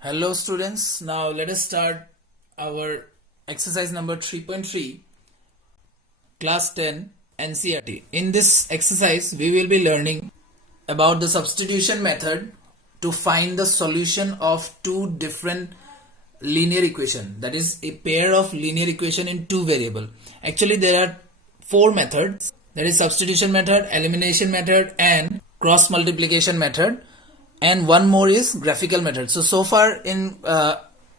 Hello students, now let us start our exercise number 3.3, class 10 NCERT. In this exercise we will be learning about the substitution method to find the solution of two different linear equation, that is a pair of linear equation in two variable. Actually there are four methods, that is substitution method, elimination method and cross multiplication method, and one more is graphical method. So far in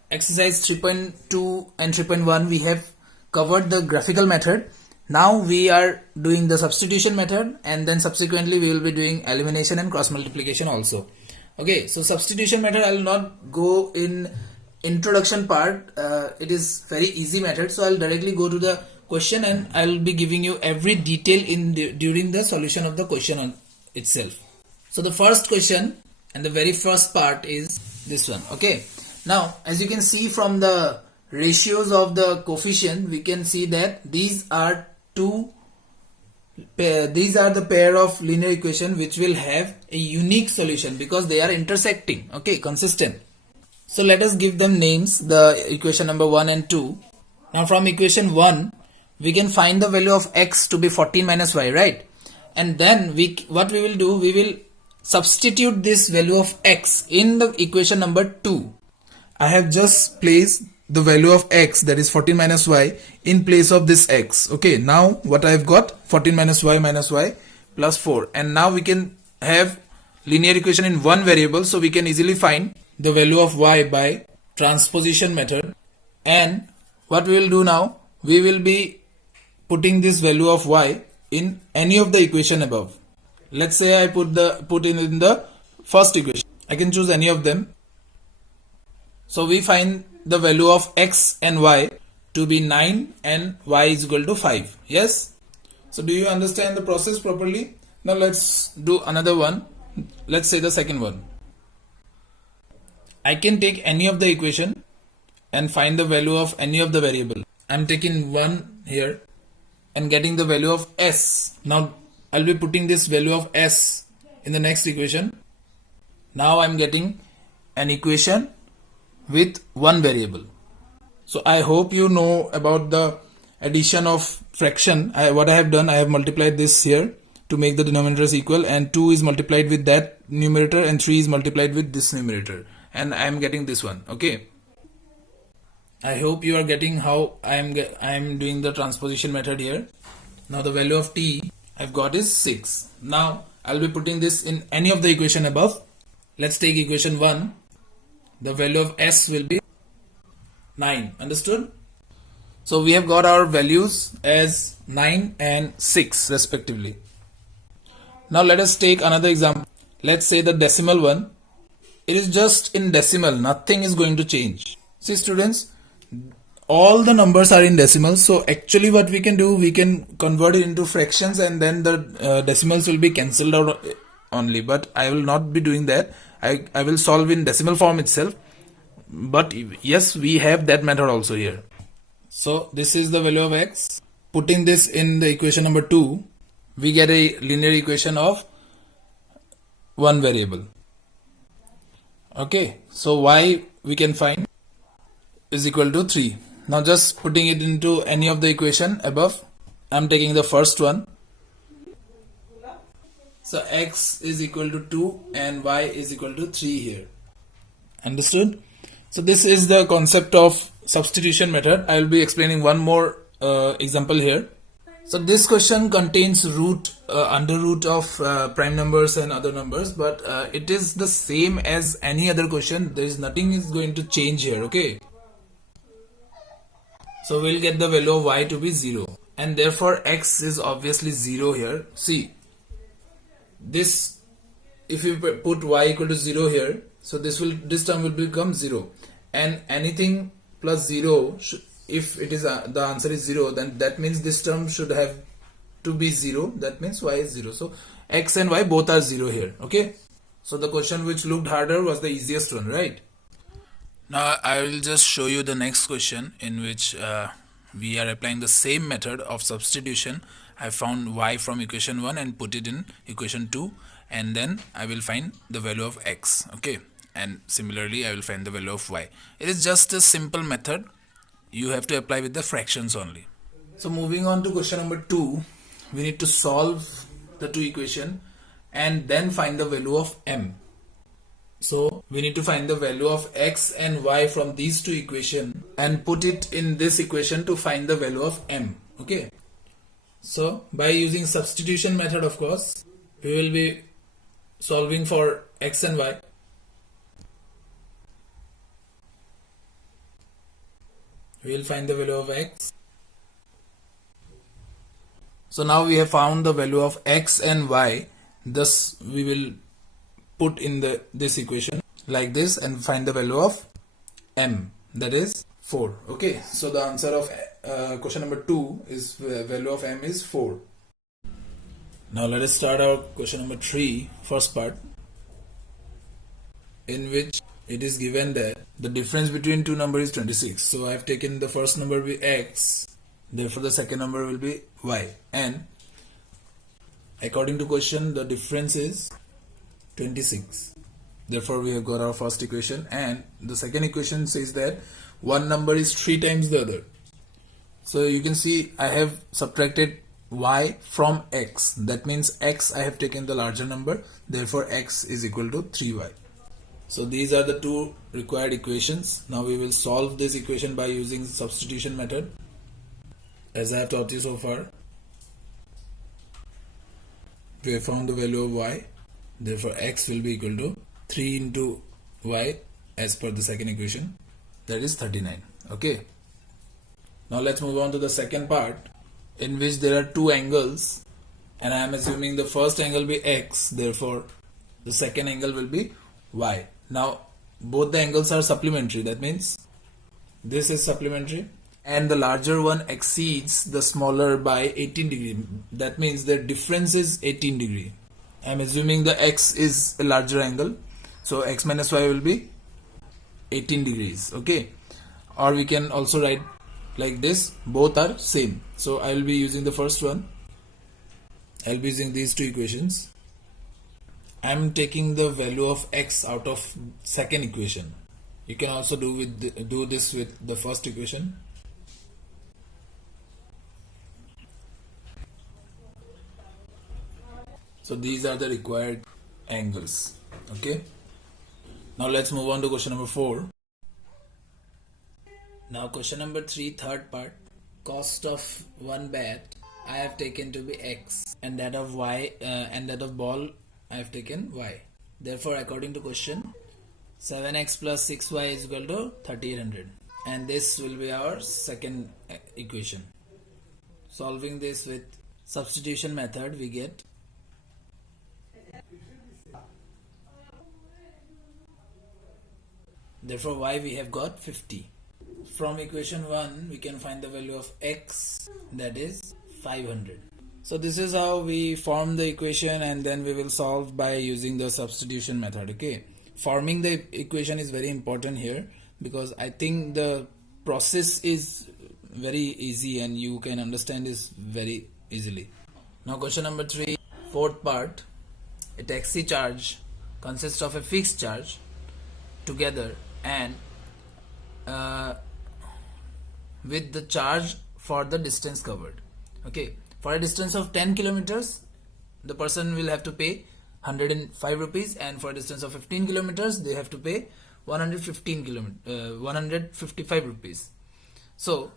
exercise 3.2 and 3.1 we have covered the graphical method. Now we are doing the substitution method, and then subsequently we will be doing elimination and cross multiplication also. Okay, so substitution method I will not go in introduction part, it is very easy method, so I will directly go to the question and I will be giving you every detail during the solution of the question on itself. So the first question and the very first part is this one. Okay, now as you can see from the ratios of the coefficient, we can see that these are the pair of linear equation which will have a unique solution because they are intersecting. Okay, consistent. So let us give them names, the equation number 1 and 2. Now from equation 1 we can find the value of x to be 14 minus y, right? And then what we will do, we will substitute this value of x in the equation number 2. I have just placed the value of x, that is 14 minus y, in place of this x. Okay, now what I have got, 14 minus y plus 4, and now we can have linear equation in one variable, so we can easily find the value of y by transposition method. And what we will do now, we will be putting this value of y in any of the equation above. Let's say I put in the first equation. I can choose any of them. So we find the value of x and y to be 9 and y is equal to 5. Yes? So do you understand the process properly? Now let's do another one. Let's say the second one. I can take any of the equation and find the value of any of the variable. I'm taking 1 here and getting the value of s. Now I'll be putting this value of s in the next equation. Now I'm getting an equation with one variable. So I hope you know about the addition of fraction. What I have done, I have multiplied this here to make the denominators equal, and 2 is multiplied with that numerator and 3 is multiplied with this numerator, and I am getting this one. Okay, I hope you are getting how I am doing the transposition method here. Now the value of t I've got is 6. Now I'll be putting this in any of the equation above. Let's take equation 1. The value of s will be 9. Understood? So we have got our values as 9 and 6 respectively. Now let us take another example. Let's say the decimal one. It is just in decimal. Nothing is going to change. See students, all the numbers are in decimals, so actually what we can do, we can convert it into fractions and then the decimals will be cancelled out only, but I will not be doing that. I will solve in decimal form itself, but yes, we have that method also here. So this is the value of x. Putting this in the equation number 2, we get a linear equation of one variable. Okay, so y we can find is equal to 3. Now just putting it into any of the equation above, I'm taking the first one. So x is equal to 2 and y is equal to 3 here. Understood? So this is the concept of substitution method. I will be explaining one more example here. So this question contains under root of prime numbers and other numbers, but it is the same as any other question. There is nothing is going to change here. Okay. So we'll get the value of y to be 0, and therefore x is obviously 0 here. See, this, if you put y equal to 0 here, so this term will become 0, and anything plus 0, if it is the answer is 0, then that means this term should have to be 0. That means y is 0. So x and y both are 0 here. Okay. So the question which looked harder was the easiest one, right? Now I will just show you the next question in which we are applying the same method of substitution. I found y from equation 1 and put it in equation 2, and then I will find the value of x. Okay, and similarly I will find the value of y. It is just a simple method. You have to apply with the fractions only. So moving on to question number 2, we need to solve the two equation and then find the value of m. So we need to find the value of x and y from these two equations and put it in this equation to find the value of m. Okay. So by using substitution method, of course, we will be solving for x and y. We will find the value of x. So now we have found the value of x and y. Thus we will put in this equation like this and find the value of m, that is 4. Okay, so the answer of question number 2 is value of m is 4. Now let us start our question number 3, first part, in which it is given that the difference between two numbers is 26. So I have taken the first number be x, therefore the second number will be y, and according to question the difference is 26. Therefore we have got our first equation, and the second equation says that one number is 3 times the other. So you can see I have subtracted y from x. That means x I have taken the larger number, therefore x is equal to 3y. So these are the two required equations. Now we will solve this equation by using substitution method, as I have taught you so far. We have found the value of y, therefore x will be equal to 3 into y as per the second equation, that is 39. Okay. Now let's move on to the second part, in which there are two angles and I am assuming the first angle be x, therefore the second angle will be y. Now both the angles are supplementary, that means this is supplementary and the larger one exceeds the smaller by 18 degree. That means the difference is 18 degree. I am assuming the x is a larger angle, so x minus y will be 18 degrees. Okay, or we can also write like this, both are same. So I will be using the first one. I will be using these two equations. I am taking the value of x out of second equation. You can also do this with the first equation. So these are the required angles. Okay. Now let's move on to question number 4. Now question number 3, third part. Cost of one bat I have taken to be x, and that of y and that of ball I have taken y. Therefore according to question, 7x plus 6y is equal to 3800, and this will be our second equation. Solving this with substitution method, we get therefore y we have got 50. From equation 1 we can find the value of x, that is 500. So this is how we form the equation, and then we will solve by using the substitution method. Okay, forming the equation is very important here, because I think the process is very easy and you can understand this very easily. Now question number 3, fourth part. A taxi charge consists of a fixed charge together and with the charge for the distance covered. Okay, for a distance of 10 kilometers the person will have to pay 105 rupees, and for a distance of 15 kilometers they have to pay 155 rupees. So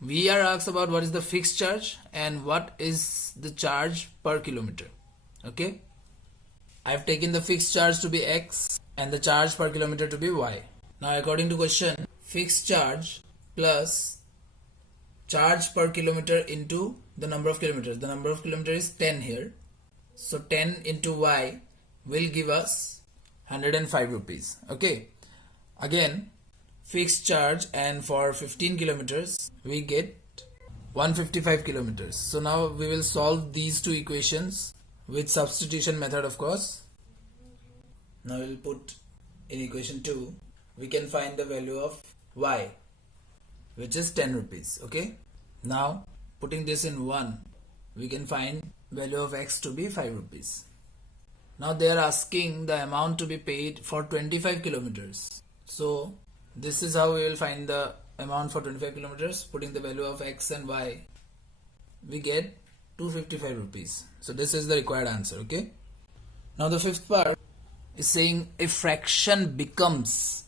we are asked about what is the fixed charge and what is the charge per kilometer. Okay, I have taken the fixed charge to be x and the charge per kilometer to be y. Now according to question, fixed charge plus charge per kilometer into the number of kilometers. The number of kilometers is 10 here. So 10 into y will give us 105 rupees. Okay. Again, fixed charge, and for 15 kilometers we get 155 kilometers. So now we will solve these two equations with substitution method, of course. Now we will put in equation 2, we can find the value of y, which is 10 rupees. Okay. Now putting this in 1, we can find value of x to be 5 rupees. Now they are asking the amount to be paid for 25 kilometers. So this is how we will find the amount for 25 kilometers. Putting the value of x and y, we get 255 rupees. So this is the required answer. Okay. Now the fifth part is saying a fraction becomes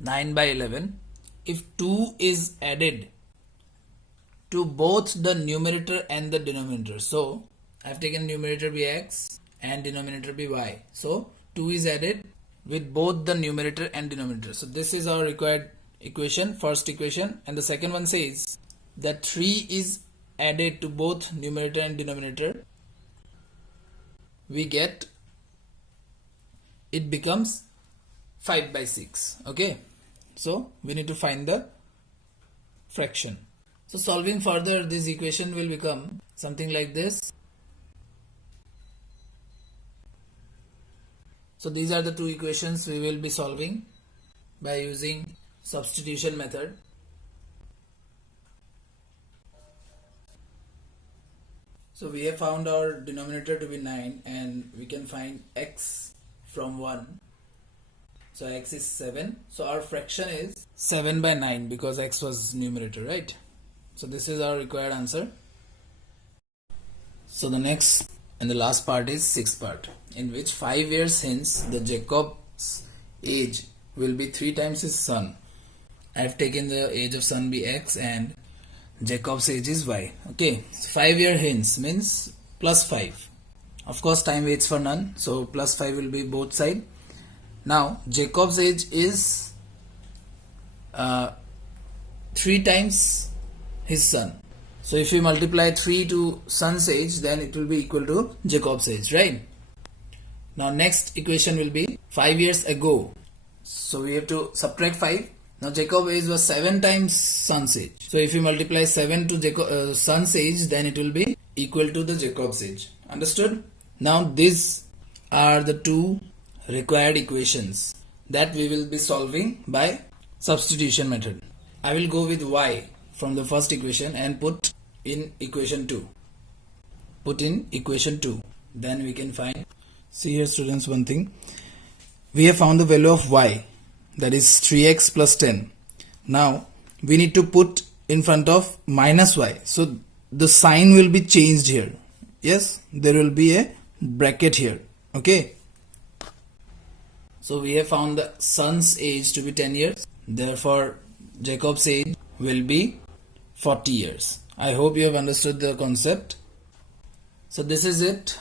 9 by 11 if 2 is added to both the numerator and the denominator. So I have taken numerator be x and denominator be y. So 2 is added with both the numerator and denominator. So this is our required equation, first equation. And the second one says that 3 is added to both numerator and denominator. We get, it becomes 5 by 6. Okay. So we need to find the fraction. So solving further, this equation will become something like this. So these are the two equations we will be solving by using substitution method. So we have found our denominator to be 9 and we can find x from 1. So x is 7. So our fraction is 7 by 9 because x was numerator, right? So this is our required answer. So the next and the last part is sixth part, in which 5 years hence the Jacob's age will be 3 times his son. I have taken the age of son be x and Jacob's age is y. Okay, so 5 year hence means plus 5. Of course time waits for none, so plus 5 will be both side. Now Jacob's age is 3 times his son. So if we multiply 3 to son's age, then it will be equal to Jacob's age, right? Now next equation will be 5 years ago. So we have to subtract 5. Now Jacob's age was 7 times son's age. So if we multiply 7 to son's age, then it will be equal to the Jacob's age. Understood? Now these are the two required equations that we will be solving by substitution method. I will go with y from the first equation and put in equation 2. Put in equation 2. Then we can find. See here students, one thing. We have found the value of y, that is 3x plus 10. Now we need to put in front of minus y. So the sign will be changed here. Yes, there will be a bracket here. Okay. So we have found the son's age to be 10 years. Therefore Jacob's age will be 40 years. I hope you have understood the concept. So this is it.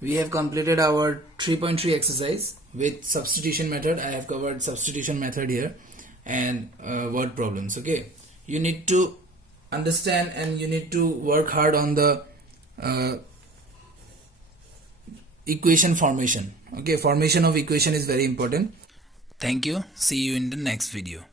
We have completed our 3.3 exercise with substitution method. I have covered substitution method here and word problems. Okay, you need to understand and you need to work hard on the equation formation. Okay, formation of equation is very important. Thank you. See you in the next video.